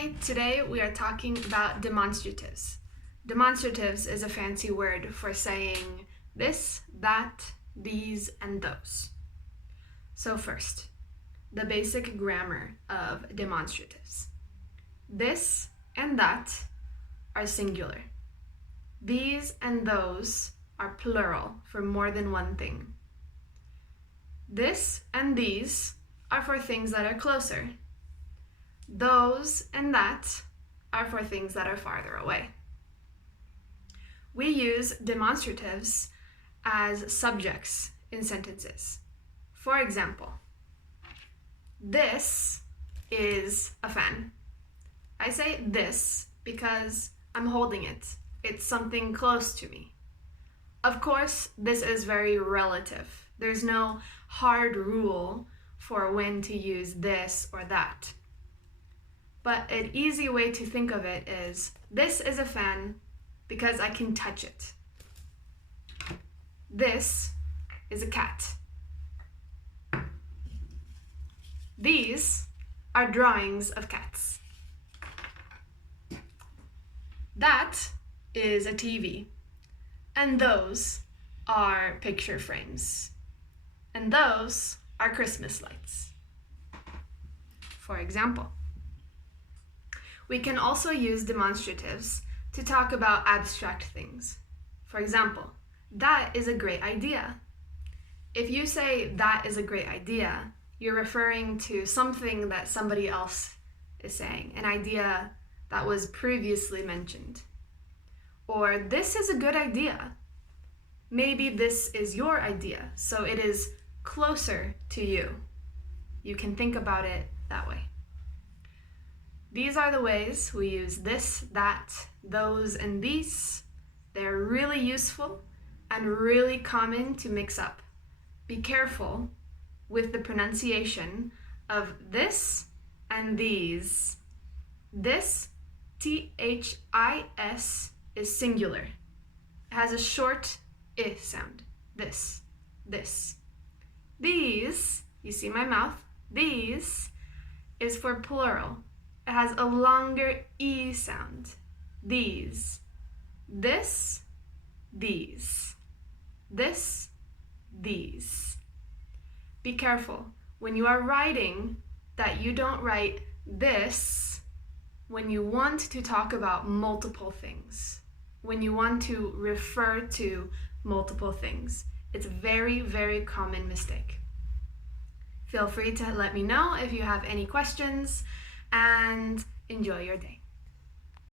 Hi, today we are talking about demonstratives. Demonstratives is a fancy word for saying this, that, these, and those. So first, the basic grammar of demonstratives. This and that are singular. These and those are plural for more than one thing. This and these are for things that are closer. Those and that are for things that are farther away. We use demonstratives as subjects in sentences. For example, this is a fan. I say this because I'm holding it. It's something close to me. Of course, this is very relative. There's no hard rule for when to use this or that. But an easy way to think of it is, this is a fan because I can touch it. This is a cat. These are drawings of cats. That is a TV. And those are picture frames. And those are Christmas lights. For example. We can also use demonstratives to talk about abstract things. For example, that is a great idea. If you say that is a great idea, you're referring to something that somebody else is saying, an idea that was previously mentioned. Or this is a good idea. Maybe this is your idea, so it is closer to you. You can think about it that way. These are the ways we use this, that, those, and these. They're really useful and really common to mix up. Be careful with the pronunciation of this and these. This, T-H-I-S, is singular. It has a short I sound. This, this. These, you see my mouth, these is for plural. It has a longer E sound. These. This, these. This, these. Be careful when you are writing that you don't write this when you want to talk about multiple things, when you want to refer to multiple things. It's a very, very common mistake. Feel free to let me know if you have any questions, and enjoy your day.